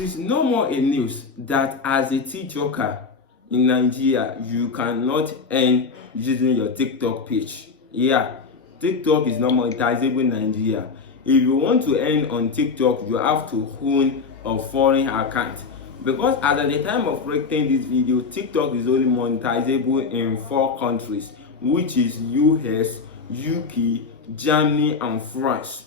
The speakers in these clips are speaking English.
is no more a news that as a TikToker in Nigeria, you cannot earn using your TikTok page. Yeah, TikTok is not monetizable in Nigeria. If you want to earn on TikTok, you have to own a foreign account. Because as at the time of creating this video, TikTok is only monetizable in 4 countries, which is US, UK, Germany, and France.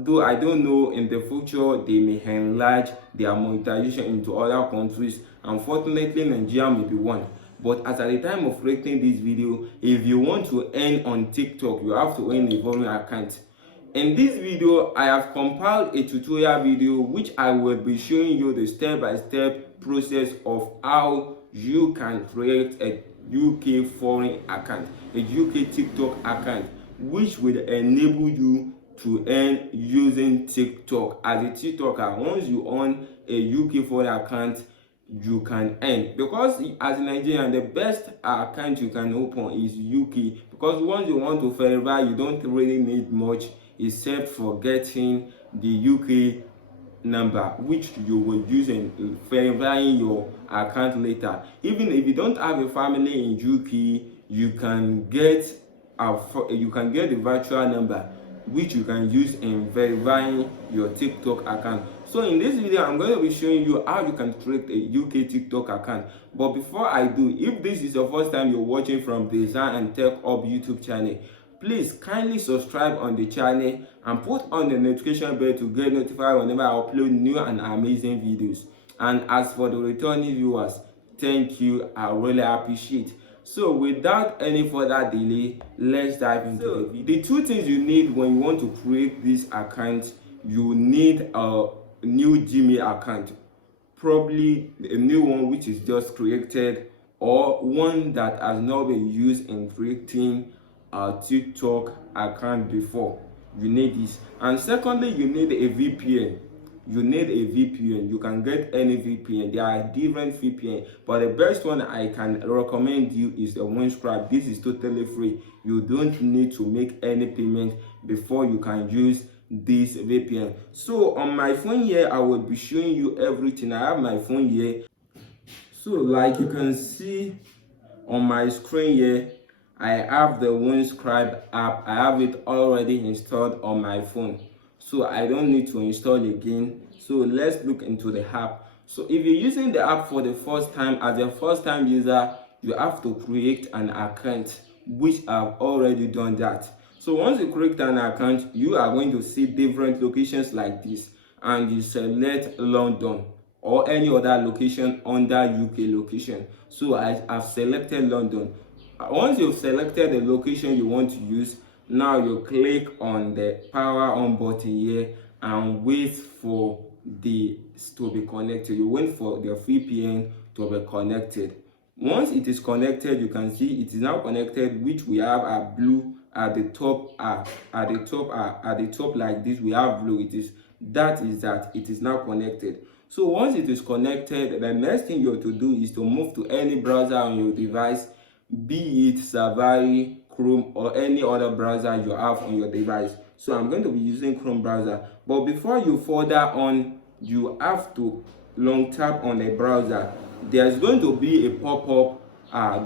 Though I don't know, in the future they may enlarge their monetization into other countries. Unfortunately, Nigeria may be one. But as at the time of creating this video, if you want to earn on TikTok, you have to earn a foreign account. In this video, I have compiled a tutorial video which I will be showing you the step-by-step process of how you can create a UK foreign account, a UK TikTok account, which will enable you to earn using TikTok. As a TikToker, once you own a UK foreign account, you can earn. Because as a Nigerian, the best account you can open is UK, because once you want to verify, you don't really need much except for getting the UK number, which you will use in verifying your account later. Even if you don't have a family in UK, you can get the virtual number, which you can use in verifying your TikTok account. So in this video, I'm going to be showing you how you can create a UK TikTok account. But before I do, if this is your first time you're watching from the Design and Tech Hub YouTube channel, please kindly subscribe on the channel and put on the notification bell to get notified whenever I upload new and amazing videos. And as for the returning viewers, thank you, I really appreciate. So without any further delay, let's dive into the video. The 2 things you need when you want to create this account: you need a new Gmail account, probably a new one which is just created, or one that has not been used in creating a TikTok account before. You need this. And secondly, you need a VPN. You can get any VPN. There are different VPN, but the best one I can recommend you is the 𝗪𝗪𝗧𝗪. This is totally free. You don't need to make any payment before you can use this VPN. So on my phone here, I will be showing you everything. I have my phone here. So like you can see on my screen here, I have the 𝗪𝗪𝗧𝗪 app. I have it already installed on my phone, so I don't need to install again. So let's look into the app. So if you're using the app for the first time, as a first time user, you have to create an account, which I've already done that. So once you create an account, you are going to see different locations like this, and you select London or any other location under UK location. So I've selected London. Once you've selected the location you want to use, now you click on the power on button here and wait for this to be connected. You wait for the VPN to be connected. Once it is connected, you can see it is now connected, which we have a blue at the top. At the top like this, we have blue. It is now connected. So once it is connected, the next thing you have to do is to move to any browser on your device, be it Safari, Chrome, or any other browser you have on your device. So I'm going to be using Chrome browser. But before you further on, you have to long tap on the browser. There's going to be a pop-up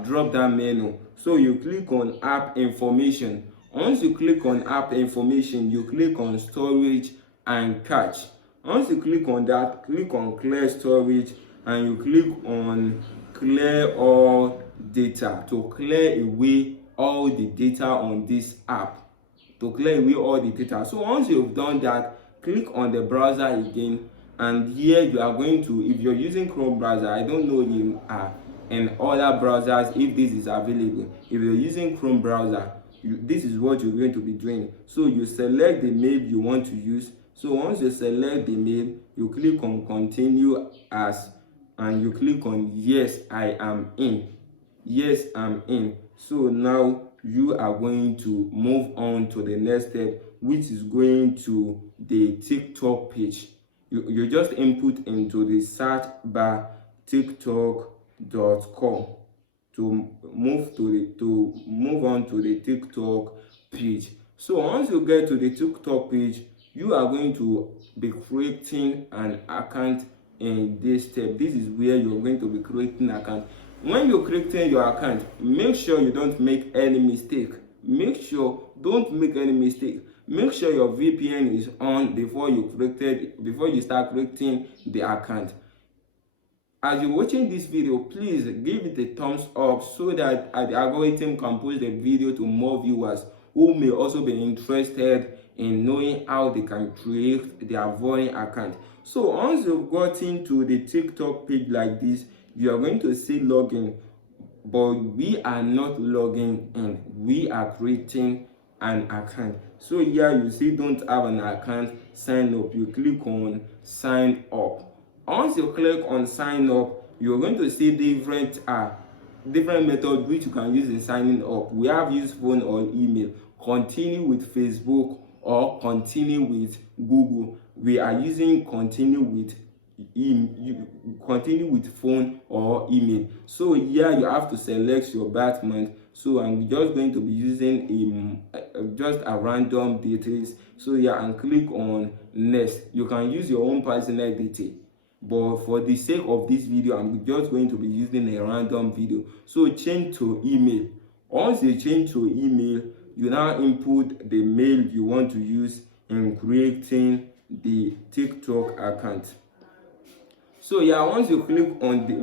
drop down menu. So you click on app information. Once you click on app information, you click on storage and cache. Once you click on that, click on clear storage, and you click on clear all data to clear away all the data on this app. So once you've done that, click on the browser again, and here you are going to, if you're using Chrome browser, I don't know in other browsers if this is available. If you're using Chrome browser, this is what you're going to be doing. So you select the mail you want to use. So once you select the mail, you click on continue as, and you click on yes, I am in. Yes, I'm in. So now you are going to move on to the next step, which is going to the TikTok page. You just input into the search bar tiktok.com to move on to the TikTok page. So once you get to the TikTok page, you are going to be creating an account in this step. This is where you're going to be creating an account. When you're creating your account, make sure you don't make any mistake. Make sure don't make any mistake. Make sure your VPN is on before you start creating the account. As you're watching this video, please give it a thumbs up so that the algorithm can push the video to more viewers who may also be interested in knowing how they can create their foreign account. So once you've gotten to the TikTok page like this, you are going to see login, but we are not logging in. We are creating an account. So here you see don't have an account, sign up. You click on sign up. Once you click on sign up, you're going to see different methods which you can use in signing up. We have used phone or email, continue with Facebook, or continue with Google. We are using continue with phone or email. So here you have to select your birth month. So I'm just going to be using just a random details. So here and click on next. You can use your own personal detail, but for the sake of this video, I'm just going to be using a random video. So change to email. Once you change to email, you now input the mail you want to use in creating the TikTok account. So yeah, once you input the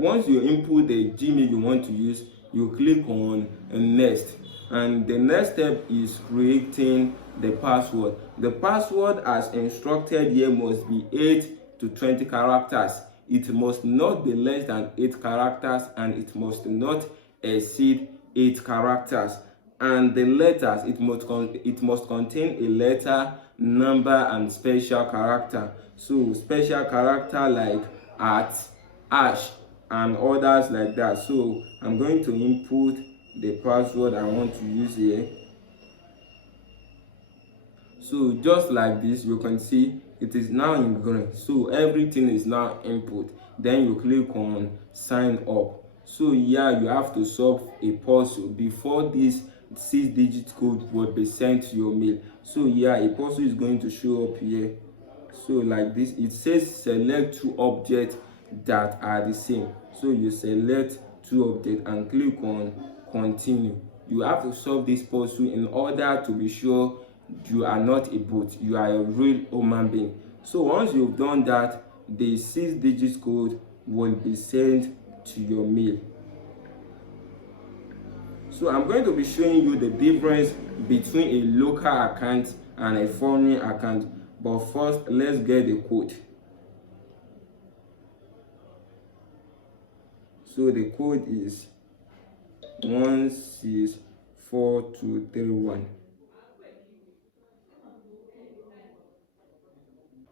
Gmail you want to use, you click on next, and the next step is creating the password. The password as instructed here must be 8 to 20 characters. It must not be less than 8 characters, and it must not exceed 8 characters. And the letters, it must contain a letter, number, and special character. So special character like at, hash, and others like that. So I'm going to input the password I want to use here. So just like this, you can see it is now in green. So everything is now input. Then you click on sign up. So here you have to solve a puzzle before this 6-digit code will be sent to your mail. So here a puzzle is going to show up here. So like this, it says select 2 objects that are the same. So you select 2 objects and click on continue. You have to solve this puzzle in order to be sure you are not a bot, you are a real human being. So once you've done that, the 6-digit code will be sent to your mail. So I'm going to be showing you the difference between a local account and a foreign account. But first, let's get the code. So the code is 164231.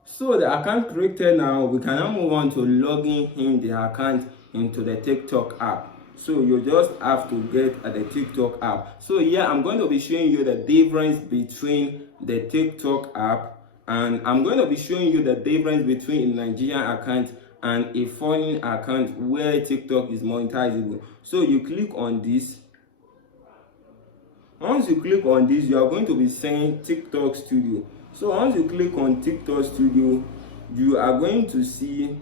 So the account created now, we can now move on to logging in the account into the TikTok app. So you just have to get the TikTok app. So here I'm going to be showing you the difference between the TikTok app, and I'm going to be showing you the difference between a Nigerian account and a foreign account where TikTok is monetizable. So you click on this. Once you click on this, you are going to be seeing TikTok Studio. So once you click on TikTok Studio, you are going to see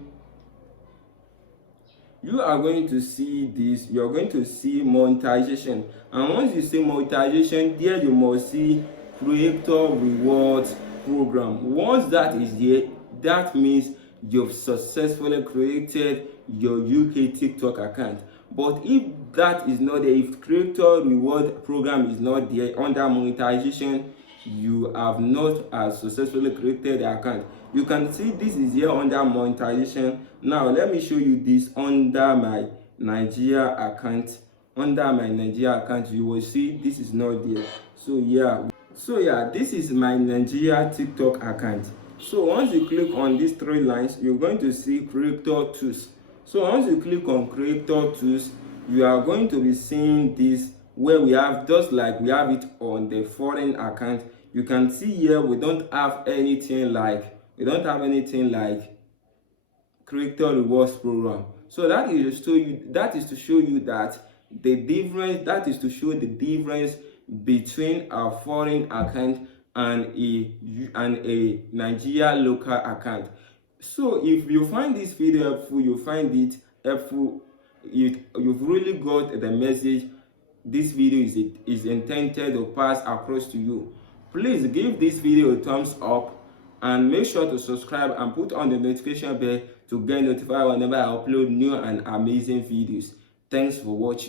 this. You're going to see monetization, and once you see monetization, there you must see creator rewards program. Once that is there, that means you've successfully created your UK TikTok account. But if that is not there, if creator reward program is not there under monetization, you have not successfully created the account. You can see this is here under monetization. Now let me show you this under my Nigeria account. Under my Nigeria account, you will see this is not there. So yeah, this is my Nigeria TikTok account. So once you click on these 3 lines, you're going to see creator tools. So once you click on creator tools, you are going to be seeing this where we have, just like we have it on the foreign account. You can see here we don't have anything like creator rewards program. So that is to show you that the difference, that is to show the difference between a foreign account and a Nigeria local account. So if you find this video helpful, you find it helpful, you've really got the message this video is intended to pass across to you, please give this video a thumbs up and make sure to subscribe and put on the notification bell to get notified whenever I upload new and amazing videos. Thanks for watching.